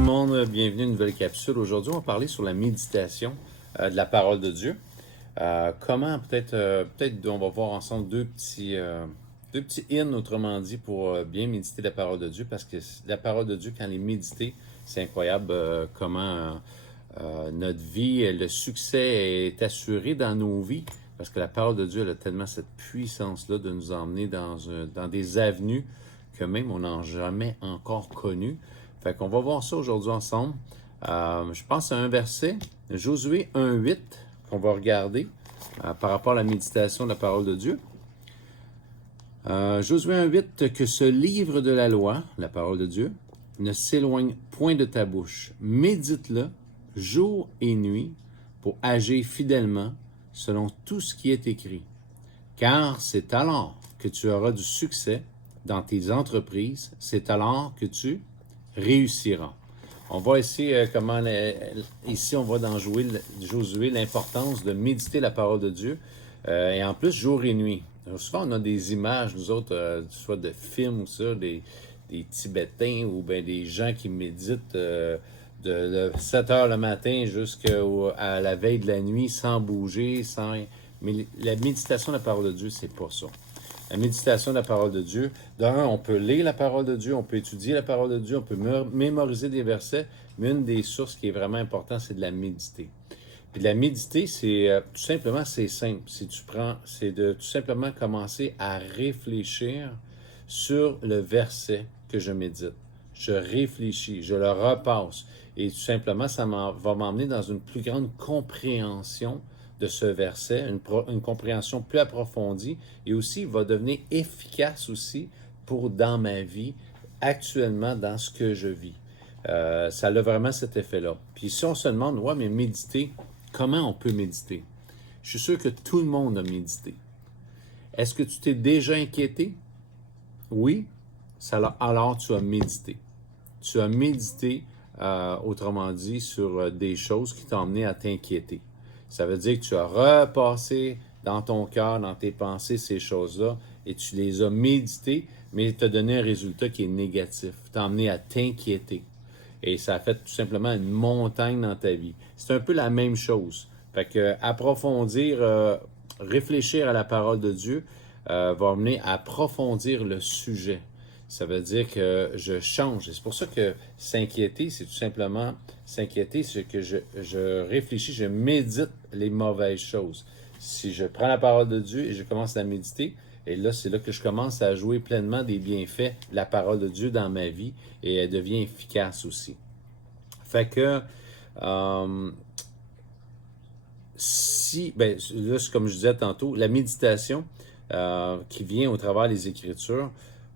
le monde, bienvenue à une nouvelle capsule. Aujourd'hui, on va parler sur la méditation de la parole de Dieu. Comment peut-être on va voir ensemble deux petits hymnes, autrement dit, pour bien méditer la parole de Dieu, parce que la parole de Dieu, quand elle est méditée, c'est incroyable comment notre vie, le succès est assuré dans nos vies, parce que la parole de Dieu elle a tellement cette puissance-là de nous emmener dans des avenues que même on n'a jamais encore connues. Fait qu'on va voir ça aujourd'hui ensemble. Je pense à un verset, Josué 1,8, qu'on va regarder par rapport à la méditation de la parole de Dieu. Josué 1,8, que ce livre de la loi, la parole de Dieu, ne s'éloigne point de ta bouche. Médite-le jour et nuit pour agir fidèlement selon tout ce qui est écrit. Car c'est alors que tu auras du succès dans tes entreprises, c'est alors que tu réussiras. On voit ici ici on voit dans Josué l'importance de méditer la parole de Dieu et en plus jour et nuit. Alors, souvent on a des images, nous autres, soit de films ou ça, des Tibétains ou bien des gens qui méditent de 7 heures le matin jusqu'à la veille de la nuit sans bouger, Mais la méditation de la parole de Dieu, c'est pas ça. La méditation de la parole de Dieu, on peut lire la parole de Dieu, on peut étudier la parole de Dieu, on peut mémoriser des versets, mais une des sources qui est vraiment importante, c'est de la méditer. Puis de la méditer, tout simplement, c'est simple. C'est de tout simplement commencer à réfléchir sur le verset que je médite. Je réfléchis, je le repasse. Et tout simplement, va m'emmener dans une plus grande compréhension de ce verset, une compréhension plus approfondie, et aussi il va devenir efficace aussi dans ma vie, actuellement, dans ce que je vis. Ça a vraiment cet effet-là. Puis si on se demande, ouais, mais méditer, comment on peut méditer? Je suis sûr que tout le monde a médité. Est-ce que tu t'es déjà inquiété? Oui, alors tu as médité. Tu as médité, autrement dit, sur des choses qui t'ont amené à t'inquiéter. Ça veut dire que tu as repassé dans ton cœur, dans tes pensées, ces choses-là, et tu les as méditées, mais tu as donné un résultat qui est négatif. T'a amené à t'inquiéter. Et ça a fait tout simplement une montagne dans ta vie. C'est un peu la même chose. Fait que approfondir, réfléchir à la parole de Dieu va amener à approfondir le sujet. Ça veut dire que je change. Et c'est pour ça que s'inquiéter, c'est tout simplement s'inquiéter, c'est que je réfléchis, je médite les mauvaises choses. Si je prends la parole de Dieu et je commence à méditer, et là, c'est là que je commence à jouer pleinement des bienfaits de la parole de Dieu dans ma vie et elle devient efficace aussi. Fait que, là, comme je disais tantôt, la méditation qui vient au travers des Écritures,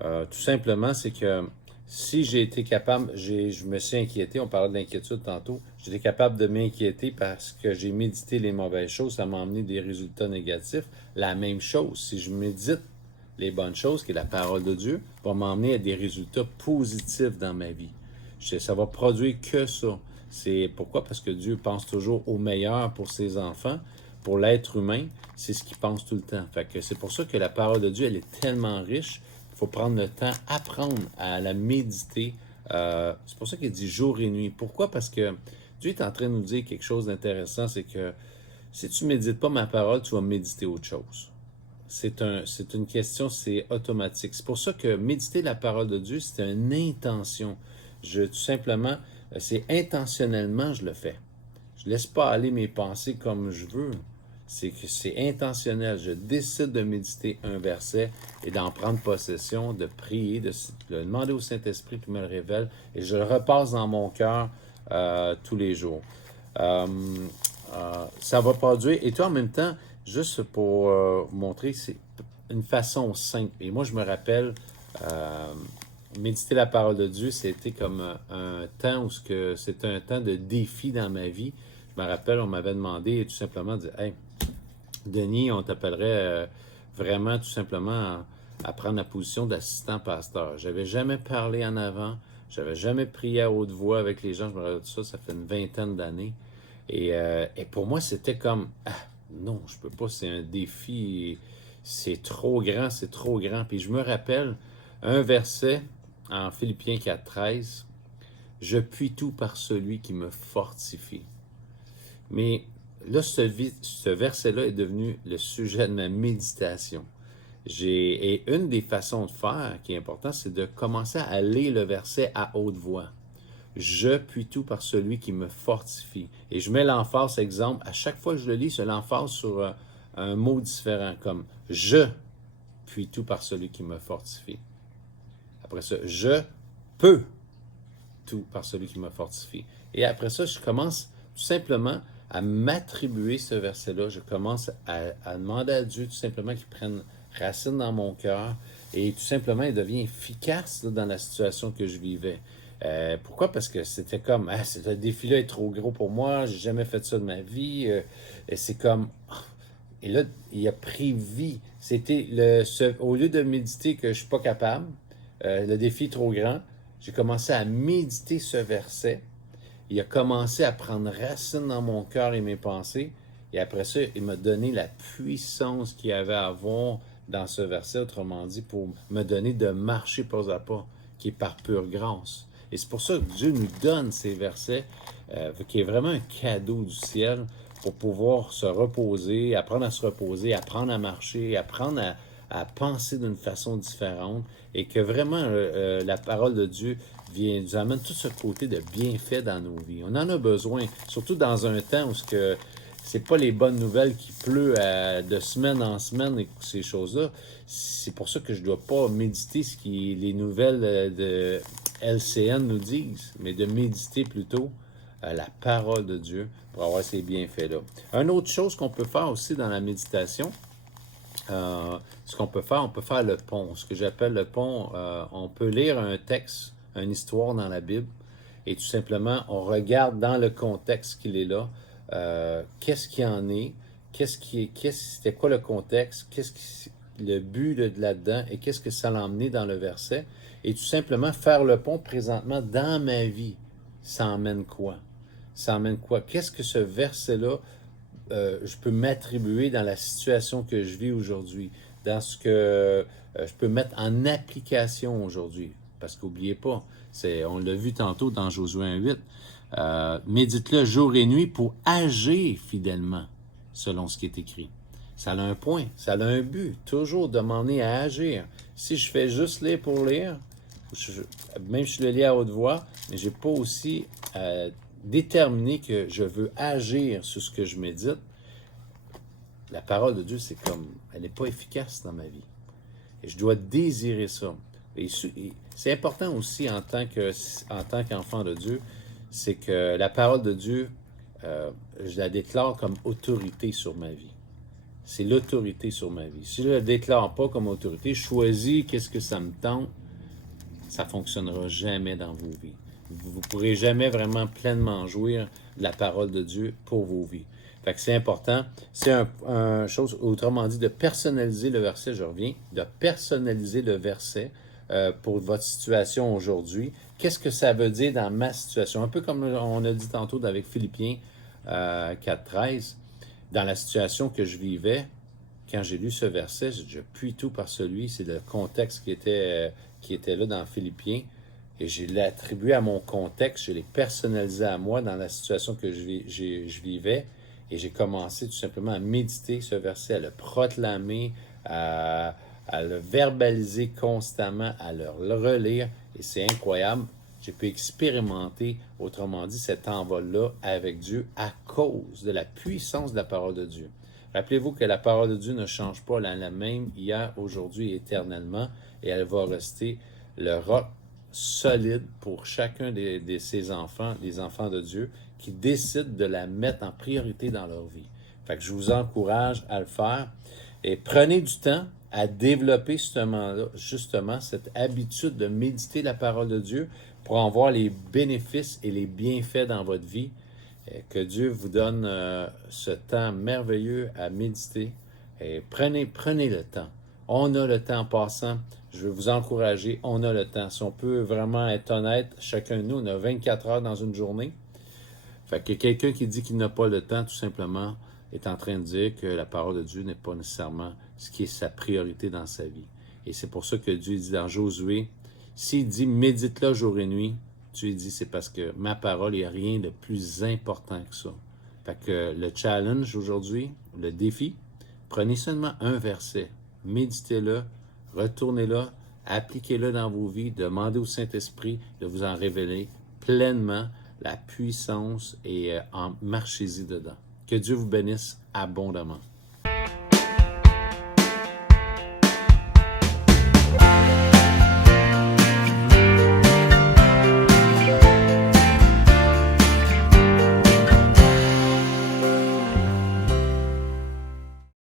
tout simplement, c'est que si j'ai été capable, je me suis inquiété, on parlait de l'inquiétude tantôt, j'étais capable de m'inquiéter parce que j'ai médité les mauvaises choses, ça m'a amené des résultats négatifs. La même chose, si je médite les bonnes choses, qui est la parole de Dieu, va m'emmener à des résultats positifs dans ma vie. Ça va produire que ça. C'est pourquoi? Parce que Dieu pense toujours au meilleur pour ses enfants, pour l'être humain, c'est ce qu'il pense tout le temps. Fait que c'est pour ça que la parole de Dieu, elle est tellement riche. Il faut prendre le temps, apprendre à la méditer. C'est pour ça qu'il dit jour et nuit. Pourquoi? Parce que Dieu est en train de nous dire quelque chose d'intéressant, c'est que si tu ne médites pas ma parole, tu vas méditer autre chose. C'est une question, c'est automatique. C'est pour ça que méditer la parole de Dieu, c'est une intention. Tout simplement, c'est intentionnellement, je le fais. Je ne laisse pas aller mes pensées comme je veux. C'est que c'est intentionnel. Je décide de méditer un verset et d'en prendre possession, de prier, de demander au Saint-Esprit qu'il me le révèle et je le repasse dans mon cœur tous les jours. Ça va produire, et toi en même temps, juste pour vous montrer, c'est une façon simple. Et moi, je me rappelle, méditer la parole de Dieu, c'était comme un temps où c'était un temps de défi dans ma vie. Je me rappelle, on m'avait demandé tout simplement de dire, hey, Denis, on t'appellerait vraiment tout simplement à prendre la position d'assistant pasteur. J'avais jamais parlé en avant, j'avais jamais prié à haute voix avec les gens. Je me rappelle de ça fait une vingtaine d'années. Et pour moi, c'était comme, non, je peux pas, c'est un défi, c'est trop grand, c'est trop grand. Puis je me rappelle un verset en Philippiens 4,13 Je puis tout par celui qui me fortifie. Mais là, ce verset-là est devenu le sujet de ma méditation. Et une des façons de faire qui est importante, c'est de commencer à lire le verset à haute voix. Je puis tout par celui qui me fortifie. Et je mets l'emphase, exemple, à chaque fois que je le lis, je l'emphase sur un mot différent, comme je puis tout par celui qui me fortifie. Après ça, je peux tout par celui qui me fortifie. Et après ça, je commence tout simplement à m'attribuer ce verset-là. Je commence à demander à Dieu tout simplement qu'il prenne racine dans mon cœur et tout simplement, il devient efficace là, dans la situation que je vivais. Pourquoi? Parce que c'était comme, ah, ce défi-là est trop gros pour moi, j'ai jamais fait ça de ma vie. Et c'est comme, et là, il a pris vie. C'était au lieu de méditer que je suis pas capable, le défi est trop grand, j'ai commencé à méditer ce verset. Il a commencé à prendre racine dans mon cœur et mes pensées. Et après ça, il m'a donné la puissance qu'il y avait à avoir dans ce verset, autrement dit, pour me donner de marcher pas à pas, qui est par pure grâce. Et c'est pour ça que Dieu nous donne ces versets, qui est vraiment un cadeau du ciel pour pouvoir se reposer, apprendre à se reposer, apprendre à marcher, apprendre à penser d'une façon différente et que vraiment la parole de Dieu nous amène tout ce côté de bienfait dans nos vies. On en a besoin, surtout dans un temps où c'est pas les bonnes nouvelles qui pleut de semaine en semaine et ces choses-là. C'est pour ça que je ne dois pas méditer ce que les nouvelles de LCN nous disent, mais de méditer plutôt la parole de Dieu pour avoir ces bienfaits-là. Une autre chose qu'on peut faire aussi dans la méditation, ce qu'on peut faire, on peut faire le pont. Ce que j'appelle le pont, on peut lire un texte, une histoire dans la Bible, et tout simplement, on regarde dans le contexte qu'il est là, qu'est-ce qu'il en est, c'était quoi le contexte, le but là-dedans, et qu'est-ce que ça l'a emmené dans le verset, et tout simplement faire le pont présentement dans ma vie. Ça emmène quoi? Ça emmène quoi? Qu'est-ce que ce verset-là je peux m'attribuer dans la situation que je vis aujourd'hui, dans ce que je peux mettre en application aujourd'hui. Parce qu'oubliez pas, on l'a vu tantôt dans Josué 1:8, médite-le jour et nuit pour agir fidèlement selon ce qui est écrit. Ça a un point, ça a un but, toujours demander à agir. Si je fais juste lire pour lire, même si je le lis à haute voix, mais je n'ai pas aussi déterminé que je veux agir sur ce que je médite, la parole de Dieu, c'est comme, elle n'est pas efficace dans ma vie. Et je dois désirer ça. Et c'est important aussi en tant qu'enfant de Dieu, c'est que la parole de Dieu, je la déclare comme autorité sur ma vie. C'est l'autorité sur ma vie. Si je ne la déclare pas comme autorité, je choisis qu'est-ce que ça me tente, ça ne fonctionnera jamais dans vos vies. Vous ne pourrez jamais vraiment pleinement jouir de la parole de Dieu pour vos vies. Fait que c'est important. C'est une chose, autrement dit, de personnaliser le verset, je reviens, de personnaliser le verset pour votre situation aujourd'hui. Qu'est-ce que ça veut dire dans ma situation? Un peu comme on a dit tantôt avec Philippiens 4:13, dans la situation que je vivais, quand j'ai lu ce verset, je puis tout par celui, c'est le contexte qui était là dans Philippiens, et je l'ai attribué à mon contexte, je l'ai personnalisé à moi dans la situation que je vivais, et j'ai commencé tout simplement à méditer ce verset, à le proclamer, à le verbaliser constamment, à le relire, et c'est incroyable. J'ai pu expérimenter, autrement dit, cet envol-là avec Dieu à cause de la puissance de la parole de Dieu. Rappelez-vous que la parole de Dieu ne change pas, elle est la même hier, aujourd'hui et éternellement, et elle va rester le roc solide pour chacun de ses enfants, les enfants de Dieu, qui décident de la mettre en priorité dans leur vie. Fait que je vous encourage à le faire et prenez du temps à développer justement cette habitude de méditer la parole de Dieu pour en voir les bénéfices et les bienfaits dans votre vie. Que Dieu vous donne ce temps merveilleux à méditer. Et prenez le temps. On a le temps en passant. Je veux vous encourager. On a le temps. Si on peut vraiment être honnête, chacun de nous, on a 24 heures dans une journée. Fait que quelqu'un qui dit qu'il n'a pas le temps, tout simplement, est en train de dire que la parole de Dieu n'est pas nécessairement ce qui est sa priorité dans sa vie. Et c'est pour ça que Dieu dit dans Josué, s'il dit « médite-le jour et nuit », tu lui dis, c'est parce que ma parole, il n'y a rien de plus important que ça. Fait que le challenge aujourd'hui, le défi, prenez seulement un verset, méditez-le, retournez-le, appliquez-le dans vos vies, demandez au Saint-Esprit de vous en révéler pleinement la puissance et marchez-y dedans. Que Dieu vous bénisse abondamment.